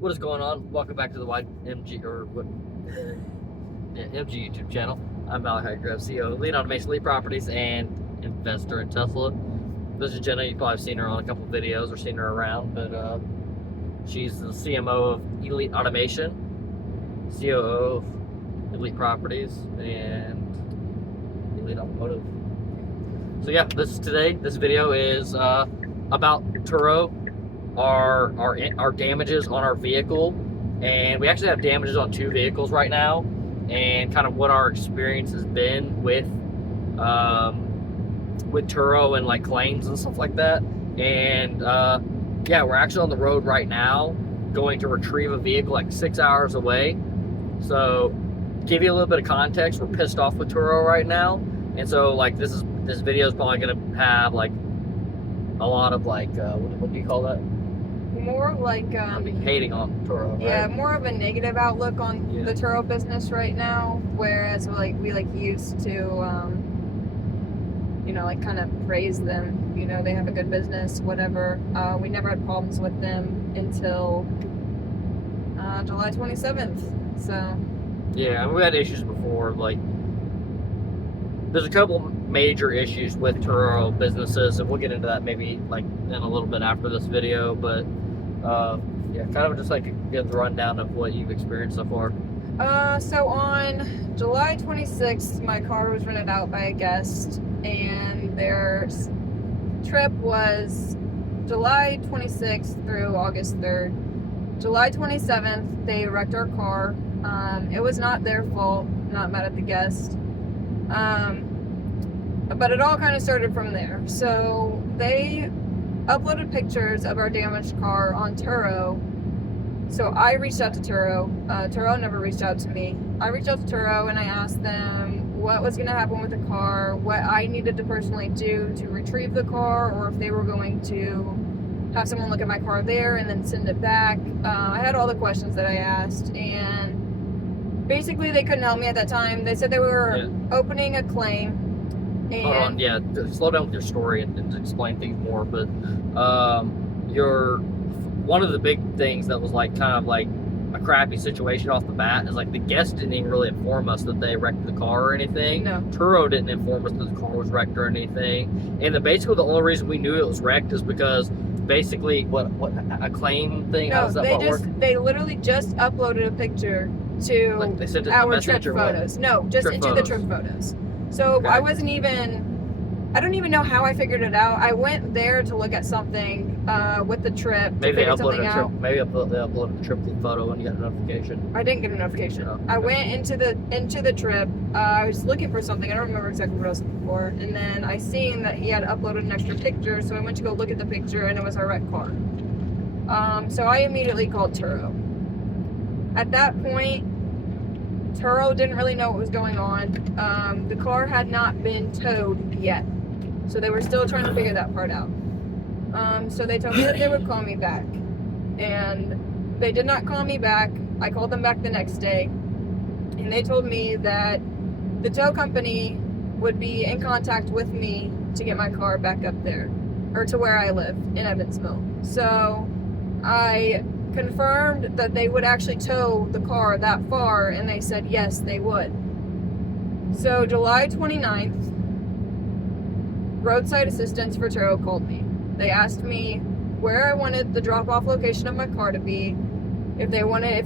What is going on? Welcome back to the MG YouTube channel. I'm Malachi Grove, CEO of Lead Automation, Lead Properties, and investor in Tesla. This is Jenna. You've probably seen her on a couple of videos or seen her around, but she's the CMO of Elite Automation, COO of Elite Properties, and Elite Automotive. So yeah, this video is about Turo. Our damages on our vehicle, and we actually have damages on 2 vehicles right now, and kind of what our experience has been with Turo and like claims and stuff like that. And yeah, we're actually on the road right now going to retrieve a vehicle like 6 hours away. So give you a little bit of context, we're pissed off with Turo right now, and so like this video is probably gonna have like a lot of like what do you call that? More like I'll be hating on Turo, right? Yeah, more of a negative outlook on the Turo business right now, whereas we used to like kind of praise them. They have a good business, whatever. We never had problems with them until July 27th. So yeah, we had issues before. Like there's a couple major issues with Turo businesses, and we'll get into that maybe like in a little bit after this video, but yeah, kind of just like a good rundown of what you've experienced so far. So on July 26th, my car was rented out by a guest, and their trip was July 26th through August 3rd. July 27th, they wrecked our car. It was not their fault, not mad at the guest. But it all kind of started from there. So they uploaded pictures of our damaged car on Turo. So I reached out to Turo. Turo never reached out to me. I reached out to Turo and I asked them what was going to happen with the car, what I needed to personally do to retrieve the car, or if they were going to have someone look at my car there and then send it back. I had all the questions that I asked, and basically they couldn't help me at that time. They said they were opening a claim. And hold on, yeah, slow down with your story and explain things more, but one of the big things that was like kind of like a crappy situation off the bat is like the guest didn't even really inform us that they wrecked the car or anything. No. Turo didn't inform us that the car was wrecked or anything. And basically the only reason we knew it was wrecked is because basically what a claim thing. No, how does that work? They literally just uploaded a picture to like they sent it our trip photos. No, just trip into photos. the trip photos. So Okay. I don't even know how I figured it out. I went there to look at something with the trip. Maybe they uploaded something out. Maybe they uploaded a trip photo and you got a notification. I didn't get a notification. Oh, okay. I went into the trip. I was looking for something. I don't remember exactly what I was looking for. And then I seen that he had uploaded an extra picture, so I went to go look at the picture, and it was our wrecked car. So I immediately called Turo. At that point, Turo didn't really know what was going on. The car had not been towed yet, so they were still trying to figure that part out. So they told me that they would call me back, and they did not call me back. I called them back the next day, and they told me that the tow company would be in contact with me to get my car back up there, or to where I live in Evansville. So I confirmed that they would actually tow the car that far, and they said yes, they would. So July 29th, roadside assistance for Turo called me. They asked me where I wanted the drop-off location of my car to be, if I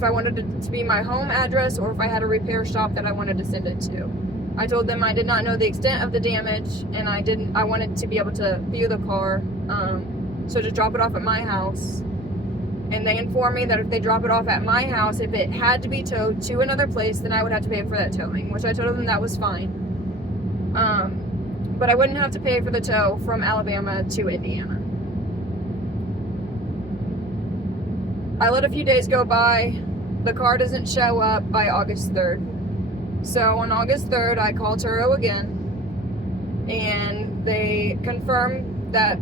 wanted it to be my home address, or if I had a repair shop that I wanted to send it to. I told them I did not know the extent of the damage, and I wanted to be able to view the car, so to drop it off at my house. And they informed me that if they drop it off at my house, if it had to be towed to another place, then I would have to pay for that towing, which I told them that was fine. But I wouldn't have to pay for the tow from Alabama to Indiana. I let a few days go by. The car doesn't show up by August 3rd. So on August 3rd, I called Turo again, and they confirmed that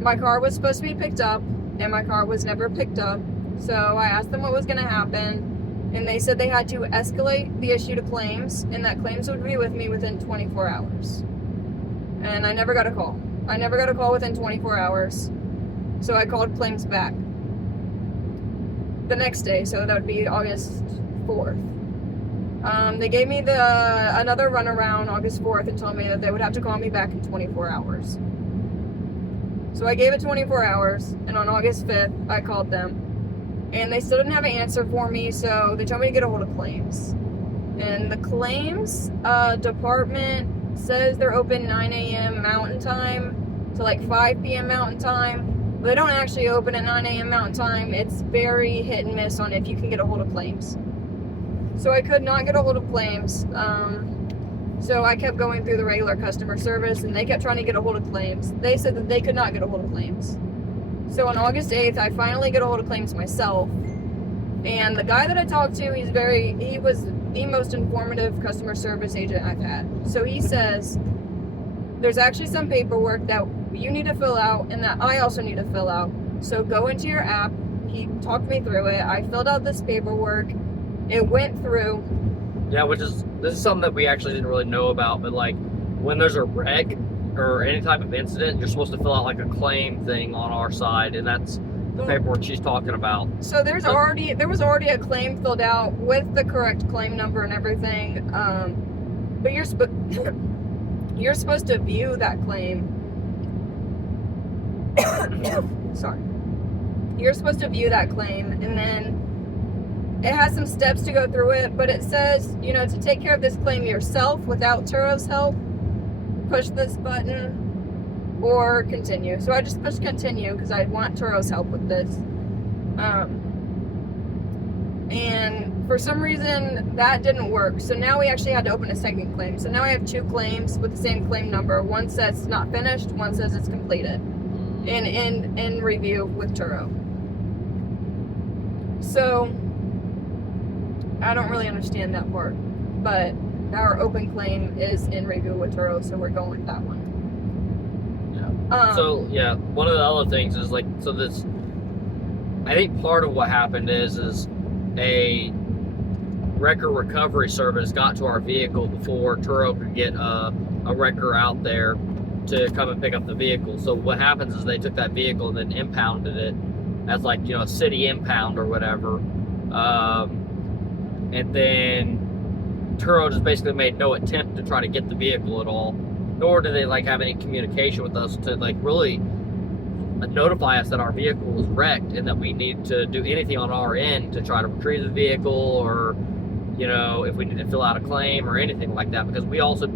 my car was supposed to be picked up, and my car was never picked up. So I asked them what was going to happen, and they said they had to escalate the issue to claims, and that claims would be with me within 24 hours. And I never got a call. I never got a call within 24 hours. So I called claims back. the next day, so that would be August 4th. They gave me another runaround August 4th and told me that they would have to call me back in 24 hours. So I gave it 24 hours, and on August 5th, I called them. And they still didn't have an answer for me, so they told me to get a hold of claims. And the claims department says they're open 9 a.m. Mountain Time to like 5 p.m. Mountain Time. But they don't actually open at 9 a.m. Mountain Time. It's very hit and miss on if you can get a hold of claims. So I could not get a hold of claims. So I kept going through the regular customer service, and they kept trying to get a hold of claims. They said that they could not get a hold of claims. So on August 8th, I finally get a hold of claims myself. And the guy that I talked to, he was the most informative customer service agent I've had. So he says, there's actually some paperwork that you need to fill out and that I also need to fill out. So go into your app. He talked me through it. I filled out this paperwork. It went through. Yeah, this is something that we actually didn't really know about, but like when there's a wreck or any type of incident, you're supposed to fill out like a claim thing on our side, and that's the paperwork she's talking about. So there was already a claim filled out with the correct claim number and everything. But you're supposed to view that claim. Sorry. You're supposed to view that claim, and then it has some steps to go through it, but it says, to take care of this claim yourself without Turo's help, push this button or continue. So I just pushed continue because I want Turo's help with this. And for some reason that didn't work. So now we actually had to open a second claim. So now I have two claims with the same claim number. One says it's not finished, one says it's completed. In review with Turo. So I don't really understand that part, but our open claim is in review with Turo, so we're going with that one. Yeah. One of the other things is I think part of what happened is a wrecker recovery service got to our vehicle before Turo could get a wrecker out there to come and pick up the vehicle. So what happens is they took that vehicle and then impounded it as a city impound or whatever. And then Turo just basically made no attempt to try to get the vehicle at all, nor did they have any communication with us to really notify us that our vehicle was wrecked and that we need to do anything on our end to try to retrieve the vehicle, or if we need to fill out a claim or anything like that, because we also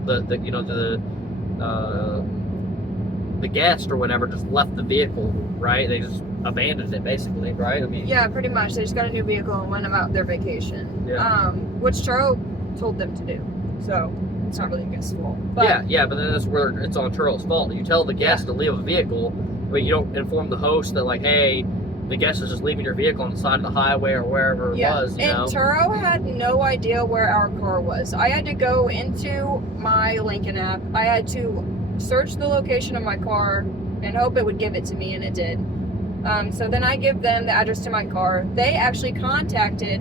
the guest or whatever just left the vehicle, right? They just abandoned it basically, right? I mean, yeah, pretty much. They just got a new vehicle and went about their vacation. Yeah. Which Turo told them to do. So it's not really a guest's fault. But yeah, but then that's where it's on Turo's fault. You tell the guest to leave a vehicle, but you don't inform the host that hey, the guest is just leaving your vehicle on the side of the highway or wherever it was. And Turo had no idea where our car was. I had to go into my Lincoln app. I had to search the location of my car and hope it would give it to me, and it did. So then I give them the address to my car. They actually contacted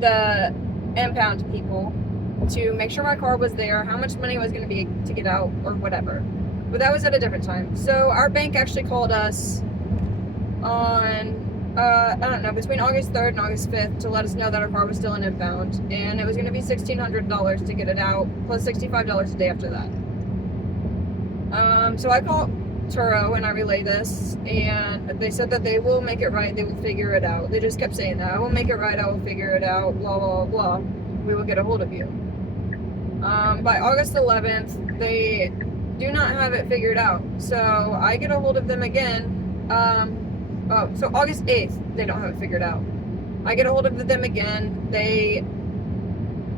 the impound people to make sure my car was there, how much money was going to be to get out or whatever. But that was at a different time. So our bank actually called us on, I don't know, between August 3rd and August 5th to let us know that our car was still in impound. And it was going to be $1,600 to get it out, plus $65 a day after that. So I called Turo and I relay this, and they said that they will make it right, they will figure it out. They just kept saying that, I will make it right, I will figure it out, blah, blah, blah. We will get a hold of you. By August 11th, they do not have it figured out. So I get a hold of them again. So August 8th, they don't have it figured out. I get a hold of them again. They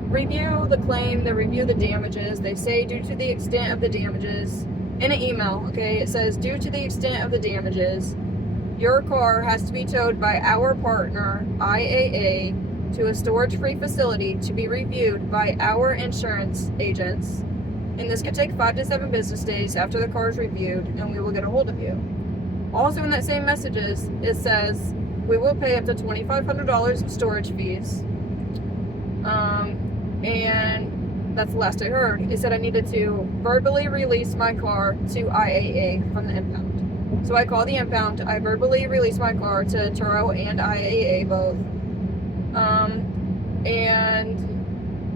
review the claim, they review the damages. They say due to the extent of the damages, in an email, okay, it says due to the extent of the damages, your car has to be towed by our partner, IAA, to a storage-free facility to be reviewed by our insurance agents. And this could take 5 to 7 business days after the car is reviewed, and we will get a hold of you. Also in that same messages, it says we will pay up to $2,500 of storage fees. And that's the last I heard. It said I needed to verbally release my car to IAA from the impound. So I call the impound, I verbally release my car to Turo and IAA both, And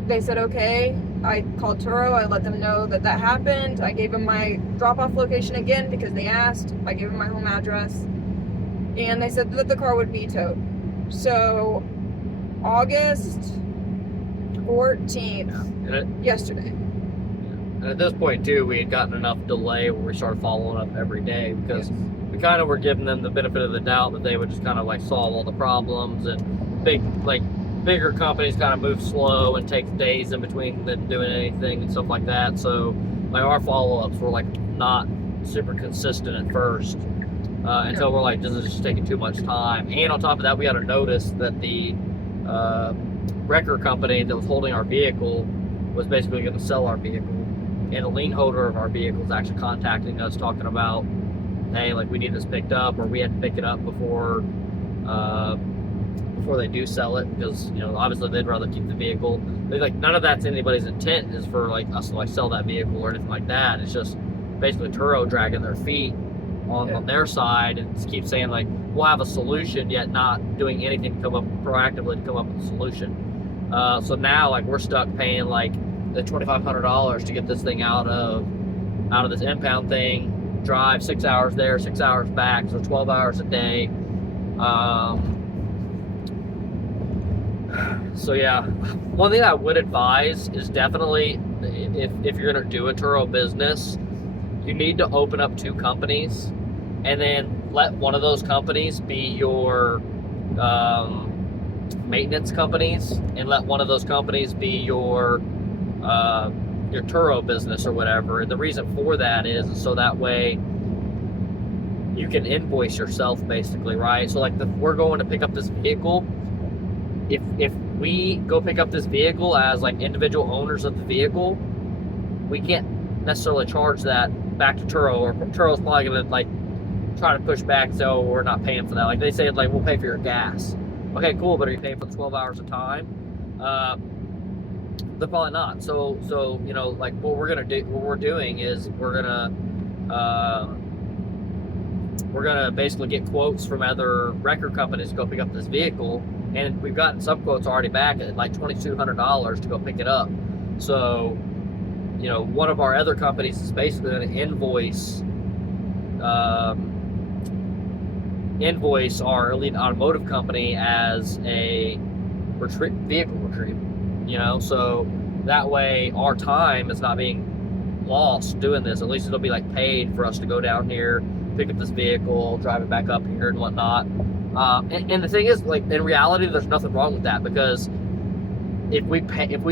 they said, okay. I called Turo. I let them know that happened. I gave them my drop-off location again because they asked. I gave them my home address. And they said that the car would be towed. So, August 14th, yesterday. And at this point, too, we had gotten enough delay where we started following up every day because we kind of were giving them the benefit of the doubt that they would just kind of like solve all the problems, and bigger companies kind of move slow and takes days in between them doing anything and stuff like that. So like our follow-ups were like not super consistent at first until we're like, this is just taking too much time. And on top of that, we had a notice that the wrecker company that was holding our vehicle was basically going to sell our vehicle, and the lien holder of our vehicle is actually contacting us talking about, hey, like we need this picked up, or we had to pick it up before they do sell it, because obviously they'd rather keep the vehicle. They like none of that's anybody's intent is for like us to like sell that vehicle or anything like that. It's just basically Turo dragging their feet on their side and keep saying like we'll have a solution, yet not doing anything to come up proactively to come up with a solution. So now like we're stuck paying like the $2,500 to get this thing out of this impound thing, drive 6 hours there, 6 hours back, so 12 hours a day. So yeah, one thing I would advise is definitely if you're gonna do a Turo business, you need to open up 2 companies, and then let one of those companies be your maintenance companies, and let one of those companies be your Turo business or whatever. And the reason for that is so that way you can invoice yourself, basically, right? So like we're going to pick up this vehicle. If we go pick up this vehicle as like individual owners of the vehicle, we can't necessarily charge that back to Turo, or Turo's probably gonna like try to push back, so we're not paying for that. Like they say, like we'll pay for your gas. Okay, cool, but are you paying for the 12 hours of time? They're probably not. So like what we're doing is we're gonna basically get quotes from other record companies to go pick up this vehicle, and we've gotten some quotes already back at like $2,200 to go pick it up. So one of our other companies is basically going to invoice our Elite Automotive company as a vehicle retrieval. So that way our time is not being lost doing this. At least it'll be like paid for us to go down here, pick up this vehicle, drive it back up here and whatnot. And the thing is, like, in reality, there's nothing wrong with that, because if we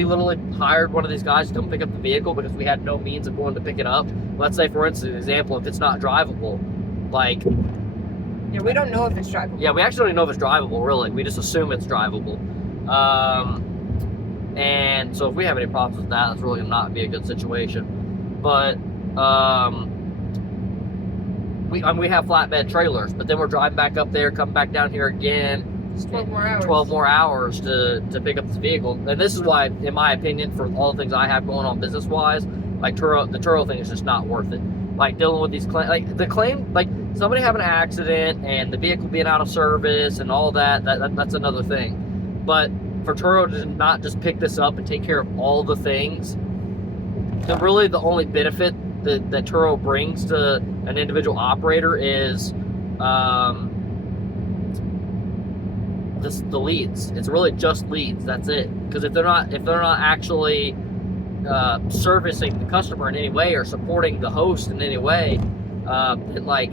literally hired one of these guys to come pick up the vehicle because we had no means of going to pick it up, let's say, for instance, an example, if it's not drivable, like... Yeah, we don't know if it's drivable. Yeah, we actually don't even know if it's drivable, really. We just assume it's drivable. And so if we have any problems with that, that's really going to not be a good situation. But, we have flatbed trailers, but then we're driving back up there, coming back down here again. It's 12 more hours. 12 more hours to pick up this vehicle. And this is why, in my opinion, for all the things I have going on business-wise, like the Turo thing is just not worth it. Like dealing with these claims, like somebody having an accident and the vehicle being out of service and all that's another thing. But for Turo to not just pick this up and take care of all the things, then really the only benefit that Turo brings to an individual operator is the leads. It's really just leads. That's it. Because if they're not actually servicing the customer in any way or supporting the host in any way, then like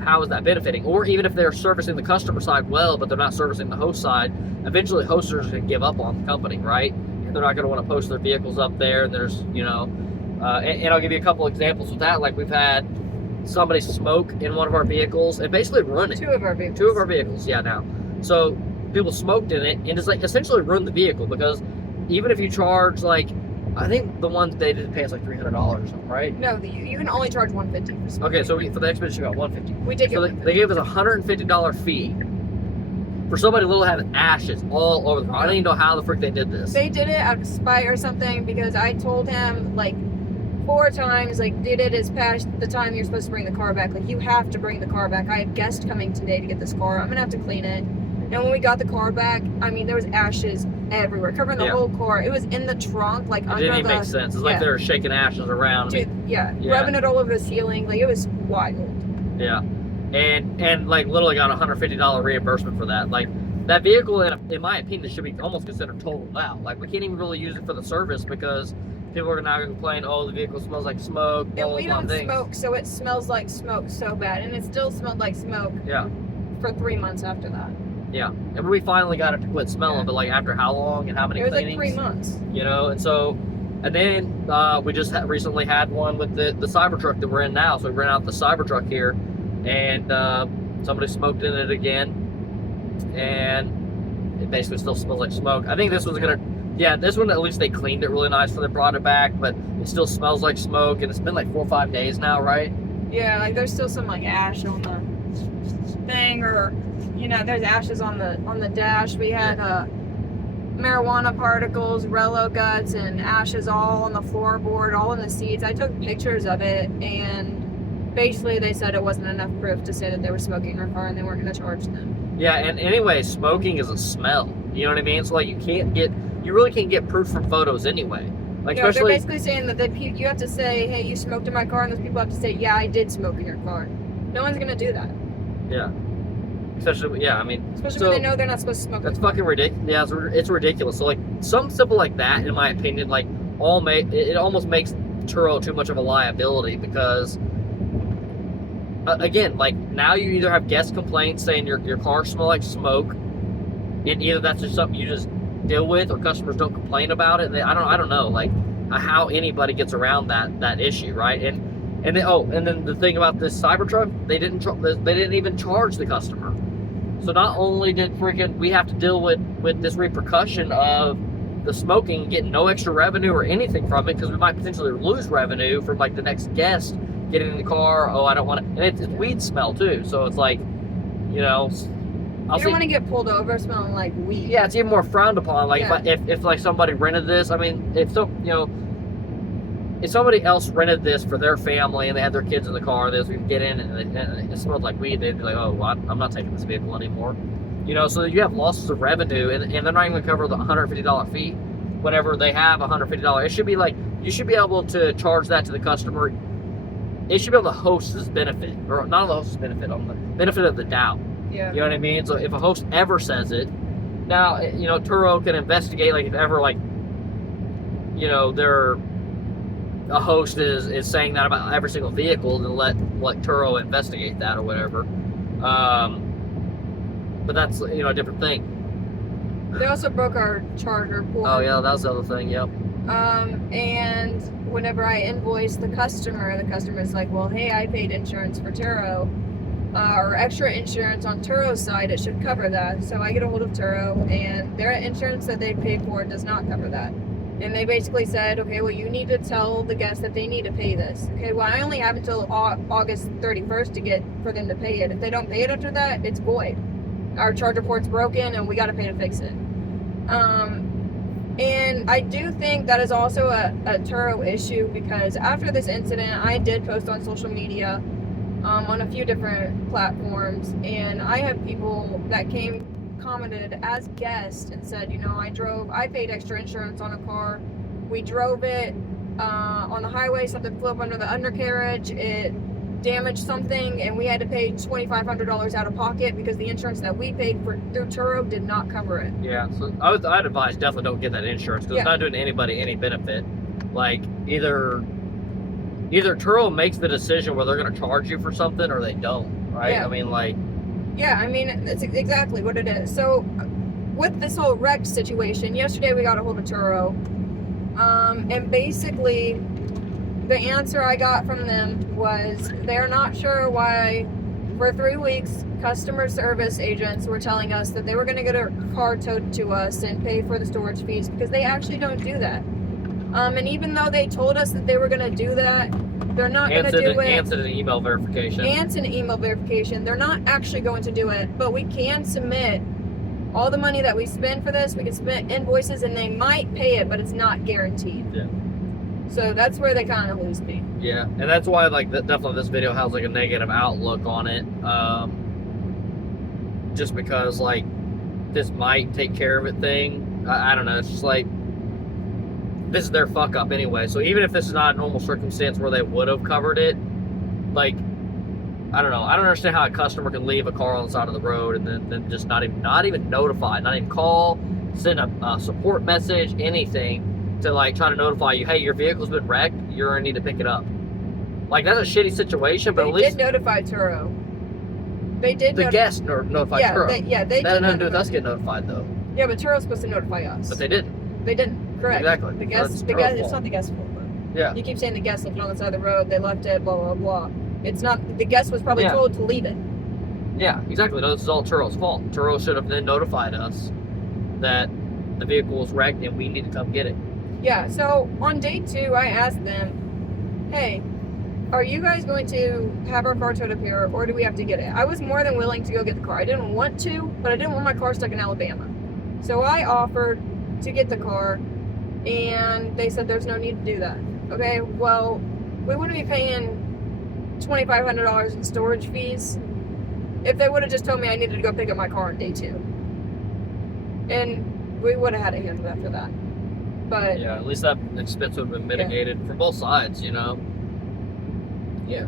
how is that benefiting? Or even if they're servicing the customer side well, but they're not servicing the host side, eventually hosters are going to give up on the company, right? They're not going to want to post their vehicles up there. And there's and I'll give you a couple examples with that. Like we've had somebody smoke in one of our vehicles and basically ruin it. 2 of our vehicles. 2 of our vehicles, yeah, now. So people smoked in it and just like essentially ruined the vehicle, because even if you charge like, I think the ones they did pay us like $300 or something, right? No, you can only charge $150 for smoking. Okay, so for the expedition we got $150. We did get $150. They gave us a $150 fee for somebody literally having ashes all over the car. I don't even know how the frick they did this. They did it out of spite or something, because I told him like 4 times, like, dude, it is past the time you're supposed to bring the car back. Like, you have to bring the car back. I have guests coming today to get this car. I'm gonna have to clean it. And when we got the car back, I mean, there was ashes everywhere, covering the whole car. It was in the trunk, like It under didn't the. even make sense. It's like they were shaking ashes around. Dude, rubbing it all over the ceiling. Like, it was wild. Yeah. And like literally got a $150 reimbursement for that. Like, that vehicle, in my opinion, should be almost considered totaled out. Like, we can't even really use it for the service because people are now going to complain, oh, the vehicle smells like smoke. And we don't smoke, so it smells like smoke so bad. And it still smelled like smoke. Yeah. For 3 months after that. Yeah. And we finally got it to quit smelling, but like after how long and how many cleanings? It was like 3 months. You know, and so, and then we just recently had one with the Cybertruck that we're in now. So we ran out the Cybertruck here, and somebody smoked in it again. And it basically still smells like smoke. I think this was this one at least they cleaned it really nice before they brought it back, but it still smells like smoke, and it's been like 4 or 5 days now, right? Yeah, like there's still some like ash on the thing, or there's ashes on the dash. We had marijuana particles, Rello guts, and ashes all on the floorboard, all in the seats. I took pictures of it, and basically they said it wasn't enough proof to say that they were smoking in their car and they weren't going to charge them. Yeah, and anyway, smoking is a smell. You know what I mean? So like you really can't get proof from photos anyway. Like they're basically saying that you have to say, hey, you smoked in my car, and those people have to say, yeah, I did smoke in your car. No one's going to do that. Yeah. Especially when they know they're not supposed to smoke. That's fucking ridiculous. Yeah, it's ridiculous. So like something simple like that, in my opinion, like it almost makes Turo too much of a liability because again, like now you either have guest complaints saying your car smell like smoke, and either that's just something you just deal with, or customers don't complain about it. I don't know like how anybody gets around that issue, right? And then the thing about this Cybertruck, they didn't even charge the customer. So not only did we have to deal with this repercussion of the smoking, getting no extra revenue or anything from it, because we might potentially lose revenue from like the next guest getting in the car. Oh, I don't want to, and it's weed smell too. So it's like, you don't want to get pulled over smelling like weed. Yeah, it's even more frowned upon. Like if like somebody rented this, I mean, if somebody else rented this for their family and they had their kids in the car, they would get in and it smelled like weed, they'd be like, oh, well, I'm not taking this vehicle anymore. So you have losses of revenue, and they're not even going to cover the $150 fee whenever they have $150. It should be like, you should be able to charge that to the customer. It should be on the host's benefit, or not on the host's benefit, on the benefit of the doubt. Yeah. You know what I mean? So if a host ever says it, now, Turo can investigate, like if ever like, a host is saying that about every single vehicle, then let Turo investigate that or whatever. But that's a different thing. They also broke our charger port. Oh yeah, that was the other thing. Yep. And whenever I invoiced the customer's like, well, hey, I paid insurance for Turo, or extra insurance on Turo's side. It should cover that. So I get a hold of Turo, and their insurance that they pay for does not cover that. And they basically said, okay, well, you need to tell the guests that they need to pay this. Okay, well, I only have until August 31st for them to pay it. If they don't pay it after that, it's void. Our charger port's broken, and we got to pay to fix it. And I do think that is also a Turo issue, because after this incident, I did post on social media on a few different platforms, and I have people that commented as guests and said, I paid extra insurance on a car. We drove it on the highway, something flew up under the undercarriage, it damaged something, and we had to pay $2,500 out of pocket because the insurance that we paid for through Turo did not cover it. Yeah, so I'd advise definitely don't get that insurance, because it's not doing anybody any benefit. Like either Turo makes the decision where they're going to charge you for something, or they don't, right? Yeah. I mean, like. Yeah, I mean, that's exactly what it is. So, with this whole wrecked situation, yesterday we got a hold of Turo, and basically, the answer I got from them was they're not sure why, for 3 weeks, customer service agents were telling us that they were going to get a car towed to us and pay for the storage fees, because they actually don't do that. And even though they told us that they were going to do that, they're not going to do it. And send an email verification. They're not actually going to do it, but we can submit all the money that we spend for this. We can submit invoices, and they might pay it, but it's not guaranteed. Yeah. So that's where they kind of lose me. Yeah, and that's why definitely this video has like a negative outlook on it. Just because this might take care of it thing. I don't know. It's just like, this is their fuck up anyway. So even if this is not a normal circumstance where they would have covered it, like, I don't know. I don't understand how a customer can leave a car on the side of the road and then just not even notify, not even call, send a support message, anything to like try to notify you, hey, your vehicle's been wrecked, you're gonna need to pick it up. Like, that's a shitty situation, but They at least did notify Turo. They did. the guest notified Turo. They that did. had nothing to do with us getting notified though. Yeah, but Turo's supposed to notify us. But they didn't. They didn't. Correct. Exactly. The guest. That's The Turo's guest. It's fault. not the guest's fault. Though. Yeah. You keep saying the guest left it on the side of the road. They left it. Blah blah blah. It's not. The guest was probably told to leave it. Yeah, exactly. No, this is all Turo's fault. Turo should have then notified us that the vehicle was wrecked and we need to come get it. Yeah. So on day 2, I asked them, "Hey, are you guys going to have our car towed up here, or do we have to get it?" I was more than willing to go get the car. I didn't want to, but I didn't want my car stuck in Alabama. So I offered to get the car, and they said there's no need to do that. Okay, well, we wouldn't be paying $2,500 in storage fees if they would have just told me I needed to go pick up my car on day 2. And we would have had it handled after that. But yeah, at least that expense would have been mitigated from both sides, you know? yeah.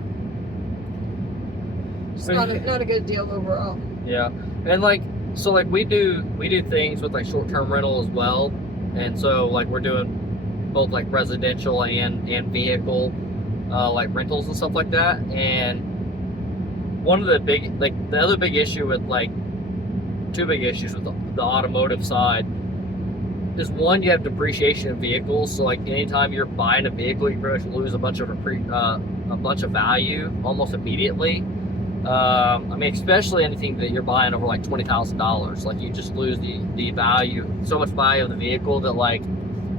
It's not a good deal overall. Yeah. And like, so like we do things with like short-term rental as well. And so like we're doing both like residential and vehicle like rentals and stuff like that. And one of the big, like the other big issue with like, 2 big issues with the automotive side is, one, you have depreciation of vehicles. So like anytime you're buying a vehicle, you pretty much lose a bunch of value almost immediately. I mean, especially anything that you're buying over like $20,000, like you just lose the value, so much value of the vehicle that like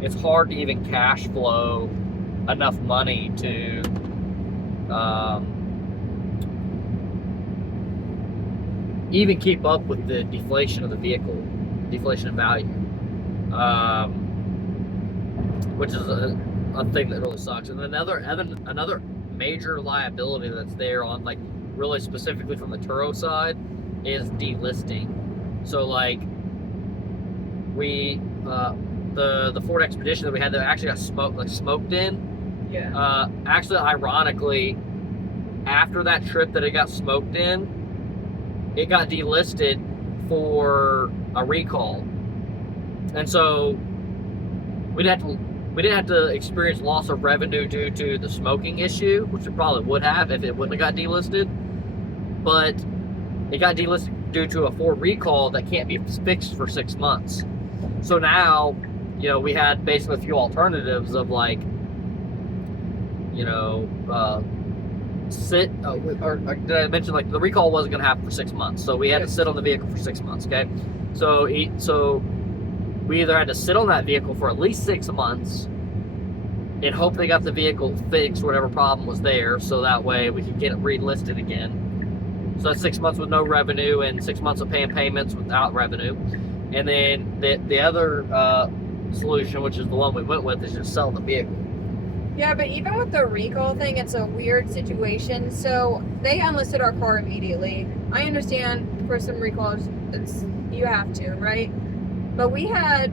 it's hard to even cash flow enough money to even keep up with the deflation of the vehicle, deflation of value, which is a thing that really sucks. And another major liability that's there on like really specifically from the Turo side is delisting. So like we the Ford Expedition that we had that actually got smoked in. Yeah. Actually, ironically, after that trip that it got smoked in, it got delisted for a recall, and so we didn't have to experience loss of revenue due to the smoking issue, which it probably would have if it wouldn't have got delisted. But it got delisted due to a Ford recall that can't be fixed for 6 months. So now, you know, we had basically a few alternatives of like, you know, or did I mention like the recall wasn't going to happen for 6 months, so we had to sit on the vehicle for 6 months. Okay, so we either had to sit on that vehicle for at least 6 months and hope they got the vehicle fixed, whatever problem was there, so that way we could get it relisted again. So that's 6 months with no revenue and 6 months of paying payments without revenue. And then the other solution, which is the one we went with, is just sell the vehicle. Yeah, but even with the recall thing, it's a weird situation. So they unlisted our car immediately. I understand for some recalls, you have to, right? But we had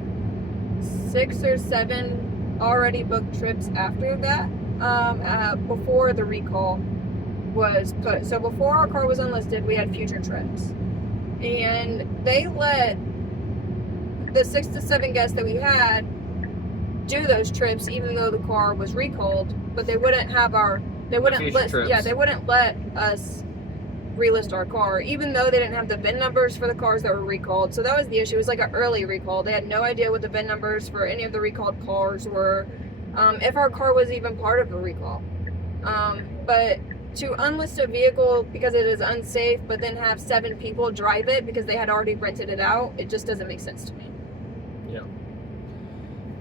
6 or 7 already booked trips after that, before the recall was put. So before our car was unlisted, we had future trips. And they let the 6 to 7 guests that we had do those trips even though the car was recalled, but they wouldn't let us relist our car, even though they didn't have the VIN numbers for the cars that were recalled. So that was the issue. It was like an early recall. They had no idea what the VIN numbers for any of the recalled cars were, if our car was even part of the recall. But to unlist a vehicle because it is unsafe, but then have 7 people drive it because they had already rented it out, it just doesn't make sense to me. Yeah.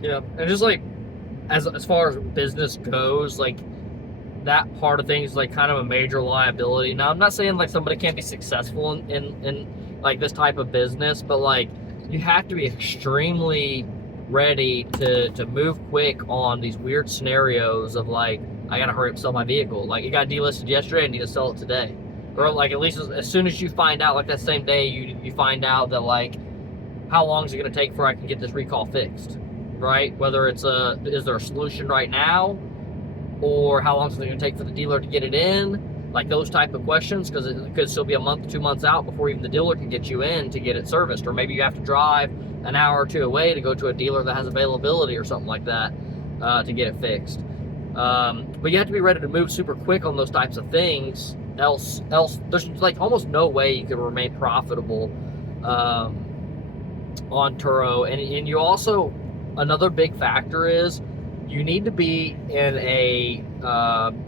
Yeah, and just like as far as business goes, like that part of things is like kind of a major liability. Now, I'm not saying like somebody can't be successful in like this type of business, but like you have to be extremely ready to move quick on these weird scenarios of like, I gotta hurry up and sell my vehicle. Like it got delisted yesterday, I need to sell it today. Or like at least as soon as you find out, like that same day you find out that like how long is it going to take before I can get this recall fixed, right? Whether it's is there a solution right now, or how long is it going to take for the dealer to get it in? Like those type of questions, because it could still be a month, 2 months out before even the dealer can get you in to get it serviced, or maybe you have to drive an hour or two away to go to a dealer that has availability or something like that to get it fixed. But you have to be ready to move super quick on those types of things. Else there's like almost no way you can remain profitable on Turo. And you also, another big factor is you need to be in a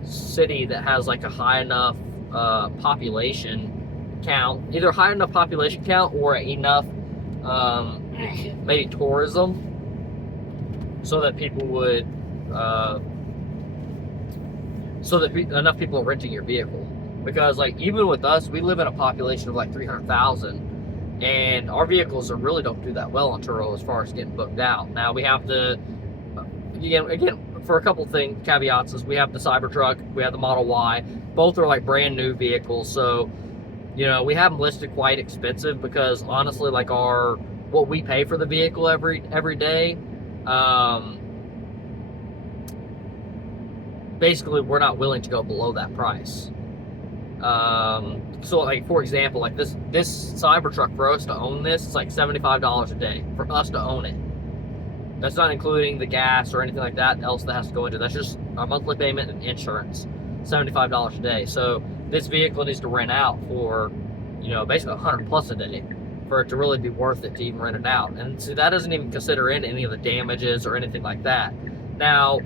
city that has like a high enough population count, either high enough population count or enough maybe tourism, so that people would enough people are renting your vehicle. Because like even with us, we live in a population of like 300,000, and our vehicles really don't do that well on Turo as far as getting booked out. Now we have to again for a couple things, caveats, is we have the Cybertruck, we have the Model Y. Both are like brand new vehicles, so we have them listed quite expensive, because honestly, like what we pay for the vehicle every day, basically we're not willing to go below that price. So like for example, like this Cybertruck, for us to own this, it's like $75 a day for us to own it. That's not including the gas or anything like that else that has to go into it. That's just our monthly payment and insurance, $75 a day. So this vehicle needs to rent out for basically 100 plus a day for it to really be worth it to even rent it out. And so that doesn't even consider in any of the damages or anything like that. Now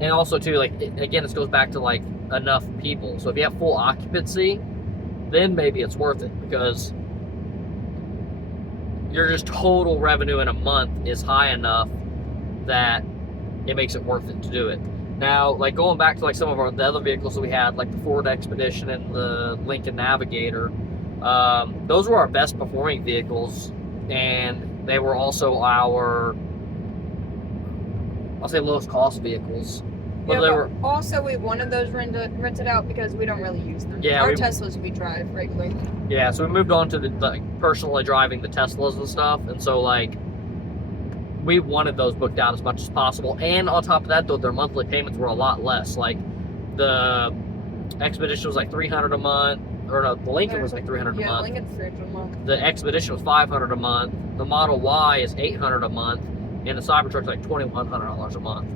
and also too, like again, this goes back to like enough people. So if you have full occupancy, then maybe it's worth it, because your just total revenue in a month is high enough that it makes it worth it to do it. Now, like going back to like some of the other vehicles that we had, like the Ford Expedition and the Lincoln Navigator, those were our best performing vehicles, and they were also our, I'll say, lowest cost vehicles. But also we wanted those rented out because we don't really use them. Yeah, our Teslas we drive regularly. Yeah, so we moved on to the personally driving the Teslas and stuff, and so like we wanted those booked out as much as possible. And on top of that, though, their monthly payments were a lot less. Like the Expedition was like $300 a month, or no, the Lincoln was like $300 a month. Yeah, Lincoln's $300 a month. The Expedition was $500 a month. The Model Y is $800 a month, and the Cybertruck's like $2,100 a month.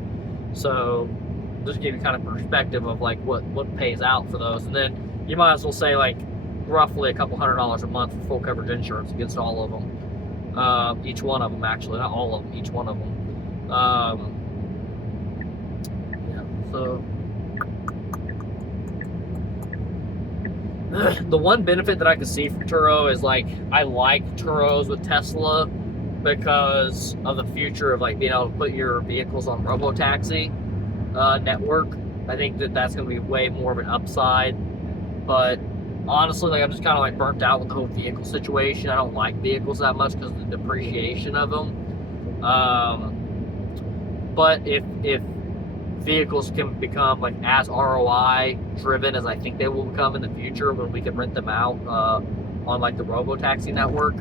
So just give you kind of perspective of like what pays out for those. And then you might as well say like roughly a couple $100 a month for full coverage insurance against all of them. Each one of them, actually, not all of them, each one of them. Yeah, so the one benefit that I can see from Turo is like I like Turos with Tesla because of the future of like being able to put your vehicles on robo-taxi network. I think that's going to be way more of an upside, but honestly, like I'm just kind of like burnt out with the whole vehicle situation. I don't like vehicles that much because of the depreciation of them. But if vehicles can become like as ROI driven as I think they will become in the future, when we can rent them out on like the robo-taxi network,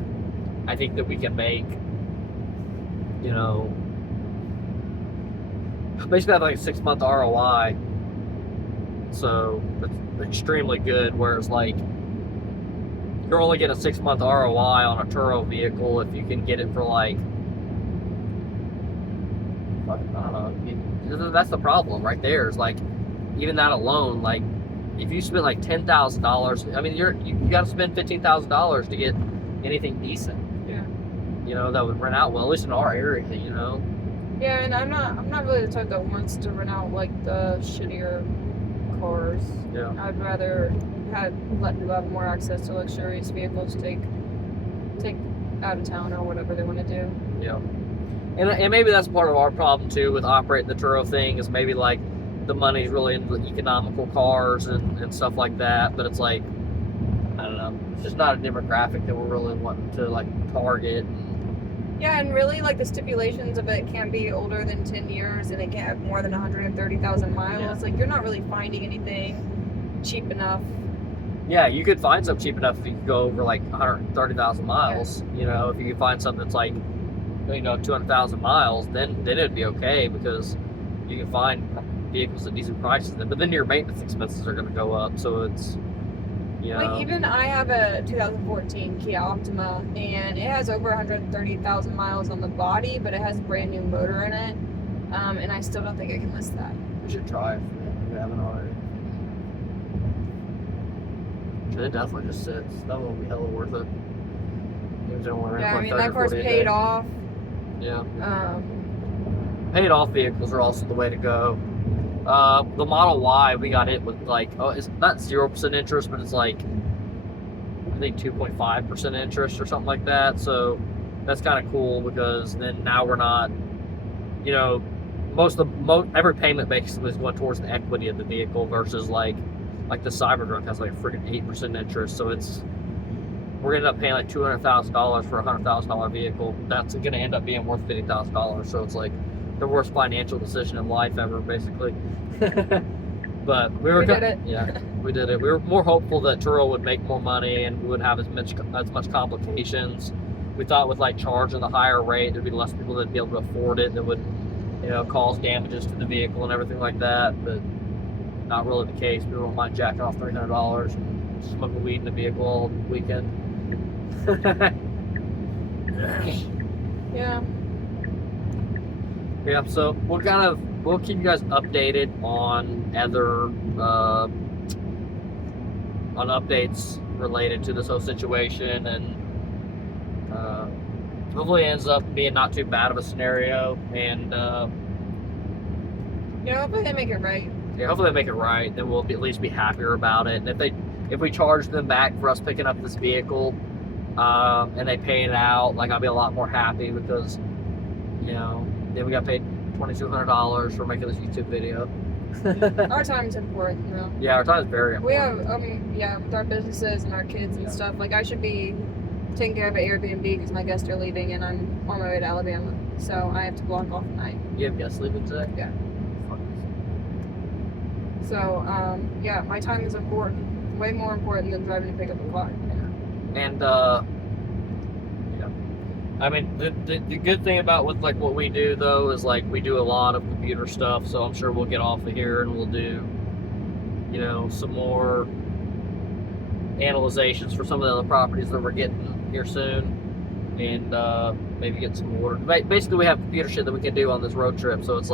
I think that we can make, basically have like a 6-month ROI. So it's extremely good. Whereas like you're only getting a 6-month ROI on a Turo vehicle if you can get it for like, I don't know. That's the problem right there. Is like even that alone, like if you spend like $10,000, I mean you got to spend $15,000 to get anything decent. Yeah. That would rent out well, at least in our area. Yeah, and I'm not really the type that wants to rent out like the shittier cars. Yeah. I'd rather let people have more access to luxurious vehicles to take out of town or whatever they want to do. Yeah. And maybe that's part of our problem too with operating the Turo thing, is maybe like the money's really into the economical cars and stuff like that, but it's like, I don't know, it's just not a demographic that we're really wanting to like target. Yeah, and really like the stipulations of it can't be older than 10 years and it can't have more than 130,000 miles. Yeah. Like you're not really finding anything cheap enough Yeah, you could find something cheap enough if you could go over like 130,000 miles. You know, if you could find something that's like, 200,000 miles, then it'd be okay because you can find vehicles at decent prices. But then your maintenance expenses are going to go up. So it's, Like even I have a 2014 Kia Optima, and it has over 130,000 miles on the body, but it has a brand new motor in it, and I still don't think I can list that. you should try it if you haven't already. It definitely just sits. That will be hella worth it. Yeah, I mean that part's paid off. Yeah. Paid off vehicles are also the way to go. The Model Y, we got it with like, it's not 0% interest, but it's like, I think 2.5% interest or something like that. So that's kind of cool because then now we're not, every payment basically is going towards the equity of the vehicle versus like the Cybertruck has like freaking 8% interest. So we're gonna end up paying like $200,000 for a $100,000 vehicle. That's gonna end up being worth $50,000. So it's like the worst financial decision in life ever, basically. But we did it. Yeah, we did it. We were more hopeful that Turo would make more money and we wouldn't have as much complications. We thought with like charging the higher rate, there'd be less people that'd be able to afford it that would, cause damages to the vehicle and everything like that. But not really the case. People don't mind jacking off $300 and smoking weed in the vehicle all weekend. Yeah. Yeah, so we'll keep you guys updated on other on updates related to this whole situation, and hopefully it ends up being not too bad of a scenario, and hopefully they make it right. Yeah, hopefully they make it right. Then we'll at least be happier about it. And if we charge them back for us picking up this vehicle, and they pay it out, like I'll be a lot more happy because, then we got paid $2,200 for making this YouTube video. Our time's important, though. Yeah, our time is very important. We have, with our businesses and our kids and stuff. Like I should be taking care of an Airbnb because my guests are leaving and I'm on my way to Alabama, so I have to block off the night. You have guests leaving today? Yeah. So, my time is important. Way more important than driving to pick up a car. And, I mean, the good thing about what we do, though, is, we do a lot of computer stuff, so I'm sure we'll get off of here and we'll do, some more analyzations for some of the other properties that we're getting here soon. And, maybe get some more. Basically, we have computer shit that we can do on this road trip, so it's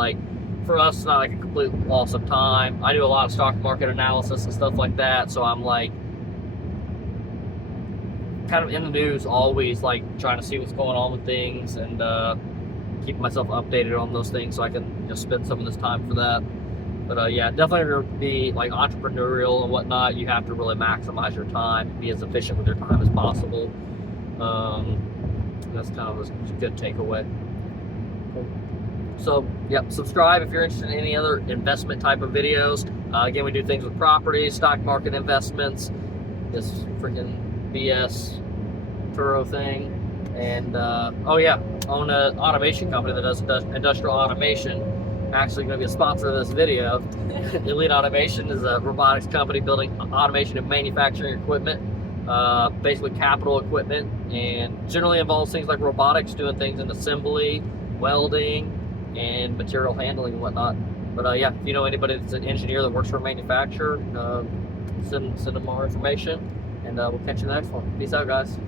for us, it's not like a complete loss of time. I do a lot of stock market analysis and stuff like that, so I'm kind of in the news always, trying to see what's going on with things and keep myself updated on those things so I can just spend some of this time for that. But yeah, definitely to be entrepreneurial and whatnot, you have to really maximize your time, be as efficient with your time as possible. That's kind of a good takeaway. So, yep, subscribe if you're interested in any other investment type of videos. Again, we do things with properties, stock market investments, this freaking BS Turo thing. And, own an automation company that does industrial automation. Actually going to be a sponsor of this video. Elite Automation is a robotics company building automation and manufacturing equipment, basically capital equipment, and generally involves things like robotics, doing things in assembly, welding, and material handling and whatnot. But if you know anybody that's an engineer that works for a manufacturer, send them more information, and we'll catch you in the next one. Peace out, guys.